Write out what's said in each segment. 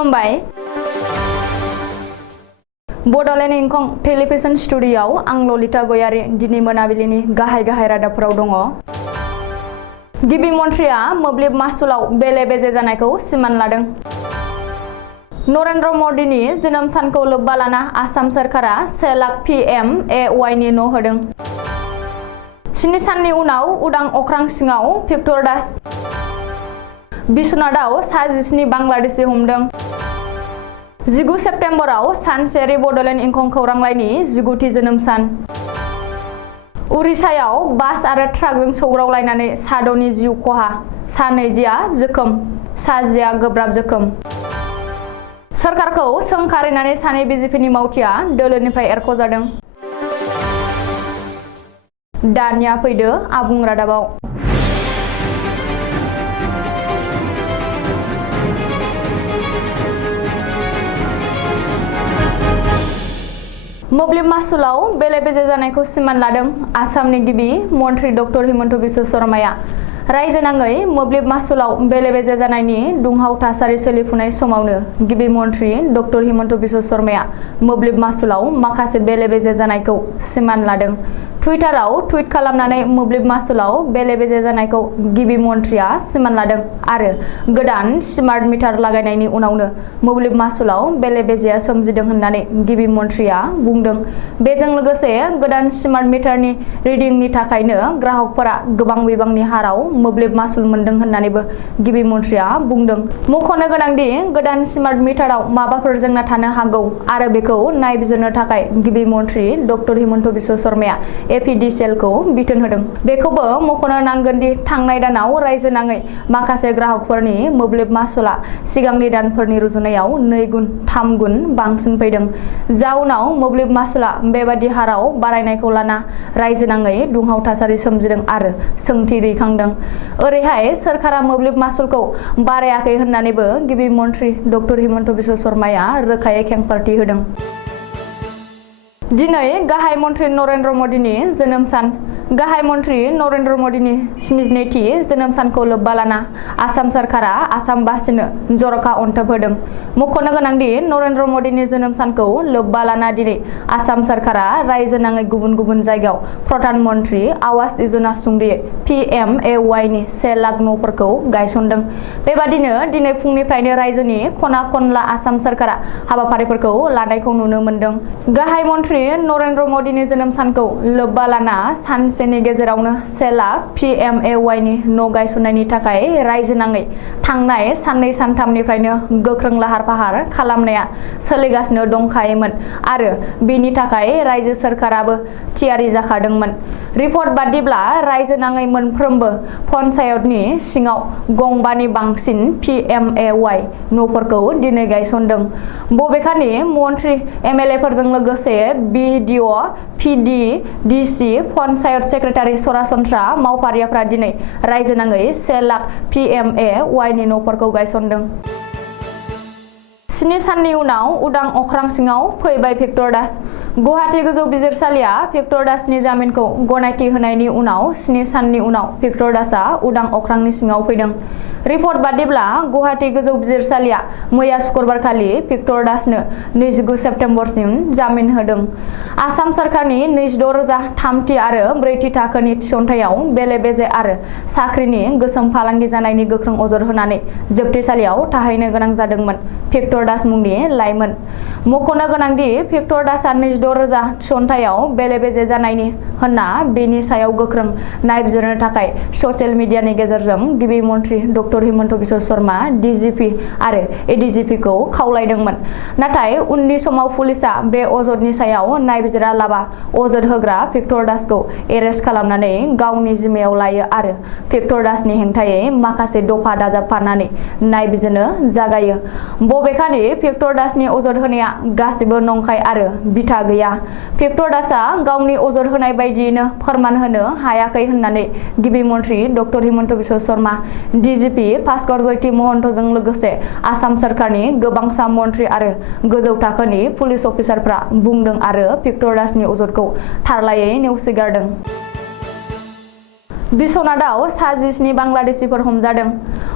खुलुमबाय बड'लेण्ड इंखं टेलिभिजन स्टुडिय'आव आं ललिता गयारी दिनै मोनाबिलिनि गाहाय रादाबफोराव दङ। गिबि मन्थ्रिया मोब्लिब मासुलाव बेले-बेजे जानायखौ सिमान लादों। नरेन्द्र मदिनि जोनोम सानखौ लोब्बा लाना आसाम सोरखारा 1 लाख PMAY नि न' होदों। 7 साननि उनाव उदां अख्रां सिङाव भिक्टर दास। बिश्वनाथआव सा 17 बांलादेशी हमदों। 19 सेप्तेम्बराव सानसेयारि बड'लेण्ड इंखं खौरांलाइनि 19थि जोनोम सान। उरिष्यायाव बास आरो ट्राकजों सौग्रावलायनानै सा 6 नि जिउ खहा, सा 20आ जोखोम, सा 10 आ गोब्राब जोखोम। सोरखारखौ सोंखारिनानै सानै BJPनि मावथिया दोलोनिफ्राय एरख'जादों। दानिया फैदो आबुं रादाबाव। मोब्लिब मासुलाव बेले-बेजे जानायखौ सिमान लादों। आसामनि गिबि मन्थ्रि डक्टर हिमन्त बिश्व शर्माया रायजोनाङै मोब्लिब मासुलाव बेले-बेजे जानायनि दुंहाव थासारि सोलिफुनाय समावनो गिबि मन्थ्रि डक्टर हिमन्त बिश्व शर्माया मोब्लिब मासुलाव माखासे बेले-बेजे जानायखौ सिमान लादों। टुइटाराव टुइट खालामनानै मोब्लिब मासुलाव बेले-बेजे जानायखौ गिबि मन्थ्रिया सिमान लादों आरो गोदान स्मार्ट मिटार लागायनायनि उनावनो मोब्लिब मासुलाव बेले-बेजेया सोमजिदों होननानै गिबि मन्थ्रिया बुंदों। बेजों लोगोसे गोदान स्मार्ट मिटारनि रिडिंनि थाखायनो ग्राहकफोरा गोबां बिबांनि हाराव मोब्लिब मासुल मोनदों होननानैबो गिबि मन्थ्रिया बुंदों। मख'नो गोनांदि गोदान स्मार्ट मिटाराव माबाफोर जेंना थानो हागौ आरो बेखौ नायबिजिरनो थाखाय गिबि मन्थ्रि डक्टर हिमन्त बिश्व शर्माया APDCL-खौ बिथोन होदों। बेखौबो मख'नो नांगोन दि थांनाय दानाव रायजोनाङै माखासे ग्राहकफोरनि मोब्लिब मासुलआ सिगांनि दानफोरनि रुजुनायाव 2 गुन 3 गुन बांसिन फैदों। जाउनाव मोब्लिब मासुलआ बेबादि हाराव बारायनायखौ लाना रायजोनाङै दुंहाव थासारि सोमजिदों आरो सोंथि दैखांदों। ओरैहाय सोरखारा मोब्लिब मासुलखौ बारायाखै होननानैबो गिबि मन्थ्रि डक्टर हिमन्त बिश्व शर्माया रोखायै खेंफोरथि होदों। दिनै गाहाय मन्थ्रि नरेन्द्र मदिनि जोनोम सान। गाहाय मन्थ्रि नरेन्द्र मदिनि 72थि जोनोम सानखौ लोब्बा लाना आसाम सोरखारा आसामबासिनो जर'खा अनथोब होदों। मख'नो गोनांदि नरेन्द्र मदिनि जोनोम सानखौ लोब्बा लाना दिनै आसाम सोरखारा रायजोनाङै गुबुन गुबुन जायगायाव प्रधान मन्त्रि आवास योजना सुंद'यै PMAY नि 1 लाख न'फोरखौ गायसनदों। बेबादिनो दिनै फुंनिफ्रायनो रायजोनि खना खनला आसाम सोरखारा हाबाफारिफोरखौ लानायखौ नुनो मोन्दों। गाहाय मन्थ्रि नरेन्द्र मदिनि जोनोम सानखौ लोब्बा लाना सानसेनि गेजेरावनो 1 लाख PMAY नि न' गायसननायनि थाखाय रायजोनाङै थांनाय साननै सानथामनिफ्रायनो गोख्रों लाहार-फाहार खालामनाया सोलिगासिनो दंखायोमोन आरो बेनि थाखाय रायजो सोरखाराबो थियारि जाखादोंमोन। रिपर्ट बादिब्ला रायजोनाङै मोनफ्रोमबो पन्चायतनि सिङाव 2नि बांसिन PMAY न'फोरखौ दिनै गायसनदों। बबेखानि मन्थ्रि MLA-फोरजों लोगोसे BDO, PD, DC, panchayat secretary सरासनस्रा मावफारियाफ्रा दिनै रायजोनाङै 1 लाख PMAY नि न'फोरखौ गायसनदों। 7 साननि उनाव उदां अख्रां सिङाव फैबाय भिक्टर दास। गुवाहाटी गोजौ बिजिरसालिया भिक्टर दासनि जामिनखौ गनायथि होनायनि उनाव 7 साननि उनाव भिक्टर दासआ उदां अख्रांनि सिङाव फैदों। रिपर्ट बादिब्ला गुवाहाटी गोजौ बिजिरसालिया मैया सुक्रुबारखालि भिक्टर दासनो 29 सेप्तेम्बरसिम जामिन होदों। आसाम सोरखारनि 26,000 थामथि आरो ब्रैथि थाखोनि थिसनथायाव बेले-बेजे आरो साख्रिनि गोसोम फालांगि जानायनि गोख्रों अजद होनानै जोबथेसालियाव थाहैनो गोनां जादोंमोन भिक्टर दास मुंनि लाइमोन। मख'नो गोनांदि भिक्टर दासआ 26,000 थिसनथायाव बेले-बेजे जानायनि होनना बेनि सायाव गोख्रों नायबिजिरनो थाखाय ससियेल मिडियानि गेजेरजों गिबि मन्थ्रि डक्टर हिमन्त बिश्व शर्मा DGP आरो ADGP-खौ खावलायदोंमोन। नाथाय उननि समाव पुलिसआ बे अजदनि सायाव नायबिजिरालाबा अजद होग्रा भिक्टर दासखौ एरेस्ट खालामनानै गावनि जिम्मायाव लायो आरो भिक्टर दासनि हेंथायै माखासे दफा दाजाबफानानै नायबिजिरनो जागायो। बबेखानि भिक्टर दासनि अजद होनाया गासिबो नंखाय आरो बिथा गैया। भिक्टर दासआ गावनि अजद होनाय बायदियैनो फोरमान होनो हायाखै होननानै गिबि मन्थ्रि डक्टर हिमन्त बिश्व शर्मा, DGP भास्कर ज्योति महन्तजों लोगोसे आसाम सोरखारनि गोबांसा मन्थ्रि आरो गोजौ थाखोनि पुलिस अफिसारफ्रा बुंदों आरो भिक्टर दासनि अजदखौ थारलायै नेवसिगारदों। बिश्वनाथआव सा 17 बांलादेशीफोर हमजादों।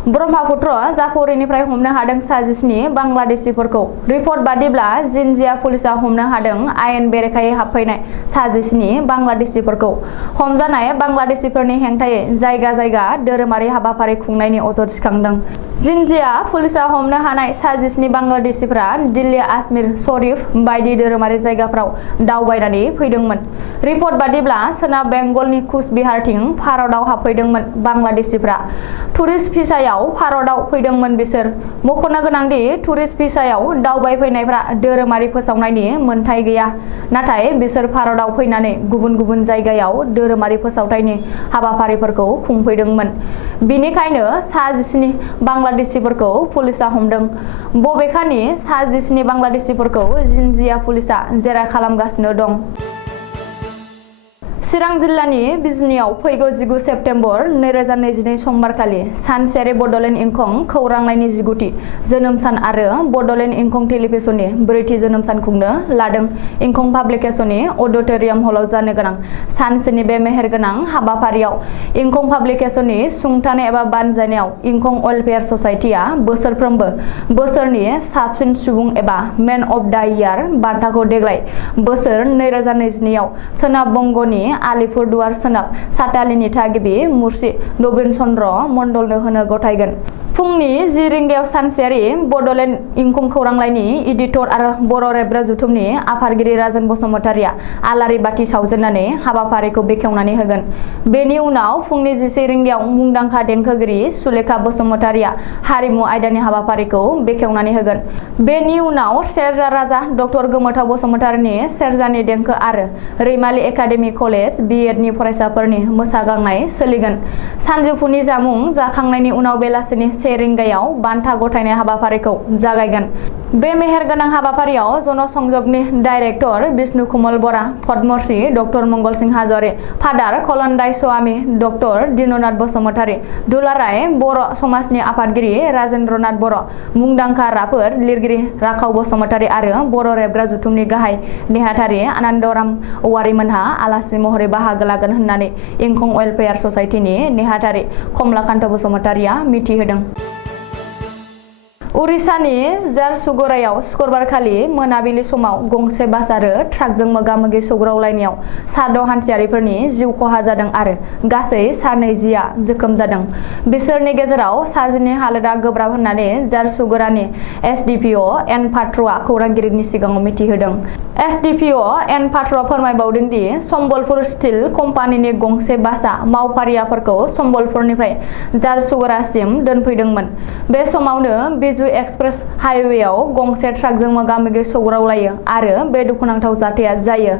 ब्रह्मपुत्र जाफौरिनिफ्राय हमनो हादों सा 17 बांलादेशिफोरखौ। रिपर्ट बादिब्ला जिन्जिया पुलिसा हमनो हादों आयेन बेरेखायै हाबफैनाय सा 17 बांलादेशिफोरखौ। हमजानाय बांलादेशिफोरनि हेंथायै जायगा जायगा धोरोमारि हाबाफारि खुंनायनि अजद थिखांदों। जिन्जिया पुलिसा हमनो हानाय सा 17 बांलादेशिफोरा दिल्ली, आजमिर शरीफ बायदि धोरोमारि जायगाफ्राव दावबायनानै फैदोंमोन। रिपर्ट बादिब्ला सोनाब बेंगलनि कुचबिहारथिं भारतआव हाबफैदोंमोन बांलादेशिफ्रा। टुरिस्ट भिसायाव भारतआव फैदोंमोन बिसोर। मख'नो गोनांदि टुरिस्ट भिसायाव दावबायफैनायफ्रा धोरोमारि फोसावनायनि मोनथाय गैया। नाथाय बिसोर भारतआव फैनानै गुबुन गुबुन जायगायाव धोरोमारि फोसावथायनि हाबाफारिफोरखौ खुंफैदोंमोन। बिनिखायनो सा 17 बांलादेशिफोरखौ पुलिसा हमदों। बबेखानि सा 17 बांलादेशिफोरखौ जिन्जिया पुलिसा जेरा खालामगासिनो दं। चिरां जिल्लानि बिजनीआव फैगौ 19 सेप्तेम्बर 2022 समबारखालि सानसेयारि बडलेण्ड इंखं खौरांलाइनि 19थि जोनोम सान आरो बडलेण्ड इंखं टेलिभिजननि 4थि जोनोम सान खुंनो लादों। इंखं पाब्लिकेशननि अडिटोरियाम हलाव जानो गोनां सानसेनि बे मेहेरगोनां हाबाफारियाव इंखं पाब्लिकेशननि सुंथानाय एबा बानजायनायाव इंखं वेलफेयार ससाइटिया बोसोरफ्रोमबो बोसोरनि साबसिन सुबुं एबा मेन अफ दा इयार बान्थाखौ देग्लाय बोसोर 2022 आव सोनाब बंगनि आलिपुरदुवार सोनाब सातालीनि थागिबि मुर्शी नवीन चन्द्र मण्डलनो होनो गथायगोन। फुंनि 10 रिंगायाव सानसेयारि बडलेण्ड इंखं खौरांलाइनि एडिटर आरो बर' रेबग्रा जुथुमनि आफादगिरि राजेन बसुमतारिया आलारि बाथि सावजेननानै हाबाफारिखौ बेखेवनानै होगोन। बेनि उनाव फुंनि 11 रिंगायाव मुंदांखा देंखोगिरि सुलेखा बसुमतारिया हारिमु आयदानि हाबाफारिखौ बेखेवनानै होगोन। बेनि उनाव सेरजा राजा डक्टर गोमोथाव बसुमतारिनि सेरजानि देंखो आरो रैमालि एकाडेमि कलेज BEdनि फरायसाफोरनि मोसाग्लांनाय सोलिगोन। सानजौफुनि जामुं जाखांनायनि उनाव बेलासिनि 1 रिंगायाव बान्था गथायनाय हाबाफारिखौ जागायगोन। बे मेहेरगोनां हाबाफारियाव जनसंजगनि डाइरेक्टर बिष्णु कमल बरा, पद्मश्री डक्टर मंगल सिंह हाज'वारि, फादार खलन्दाय स्वामी डक्टर दिनुनाथ बसुमतारी, दुलाराय बर' समाजनि आफादगिरि राजेन्द्रनाथ बर', मुंदांखा राफोद लिरगिरि राखाव बसुमतारी आरो बर' रेबग्रा जुथुमनि गाहाय नेहाथारि आनन्दराम औवारिमोनहा आलासि महरै बाहागो लागोन होननानै इंखं वेलफेयार ससाइटिनि नेहाथारि कमलाकान्त बसुमतारिया मिथिहोदों। उरिष्यानि झारसुगुड़ायाव शुक्रबारखालि मोनाबिलि समाव गंसे बास आरो ट्राकजों मोगा-मोगि सौग्रावलायनायाव सा 6 हान्थियारिफोरनि जिउ खहा जादों आरो गासै सा 20 आ जोखोम जादों। बिसोरनि गेजेराव सा 10 नि हालोदा गोब्राब होननानै झारसुगुड़ानि SDPO एन पात्रआ खौरांगिरिनि सिगाङाव मिथिहोदों। SDPO एन पात्रआ फोरमायबावदों दि सम्बलपुर स्टील कम्पानिनि गंसे बासआ मावफारियाफोरखौ सम्बलपुरनिफ्राय झारसुगुड़ासिम दोनफैदोंमोन। बे समावनो बिजु एक्सप्रेस हाइवेआव गंसे ट्राकजों मोगा-मोगि सौग्रावलायो आरो बे दुखुनांथाव जाथाया जायो।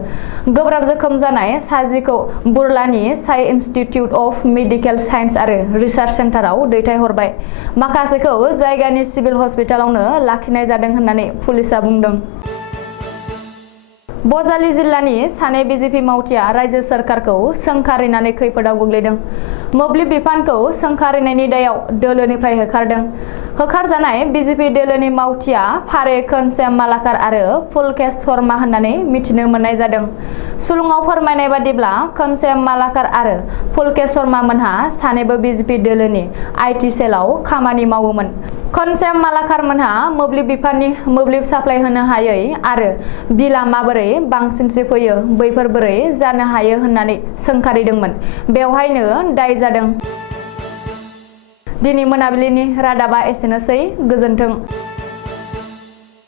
गोब्राब जोखोम जानाय सा 10 खौ बुर्लानि साइ इनस्टिट्युट अफ मेडिकेल साइन्स आरो रिसार्च सेन्टाराव दैथायहरबाय। माखासेखौ जायगानि सिभिल हस्पिटालावनो लाखिनाय जादों होननानै पुलिसआ बुंदों। बजालि जिल्लानि सानै BJP मावथिया रायजो सोरखारखौ सोंखारिनानै खैफोदाव गोग्लैदों। मोब्लिब बिफानखौ सोंखारिनायनि दायाव दोलोनिफ्राय होखारदों। होखारजानाय BJP दोलोनि मावथिया फारे खोनसेम मालाकार आरो पुलकेश शर्मा होननानै मिथिनो मोननाय जादों। सुलुङाव फोरमायनाय बादिब्ला खोनसेम मालाकार आरो पुलकेश शर्मा मोनहा सानैबो BJP दोलोनि IT सेलआव खामानि मावोमोन। खोनसेम मालाकार मोनहा मोब्लिब बिफाननि मोब्लिब साप्लाय होनो हायै आरो बिला माबोरै बांसिनसो फैयो बैफोर बोरै जानो हायो होननानै सोंखारिदोंमोन। बेवहायनो दाय जादों। दिनै मोनाबिलिनि रादाबा एसेनोसै। गोजोन्थों।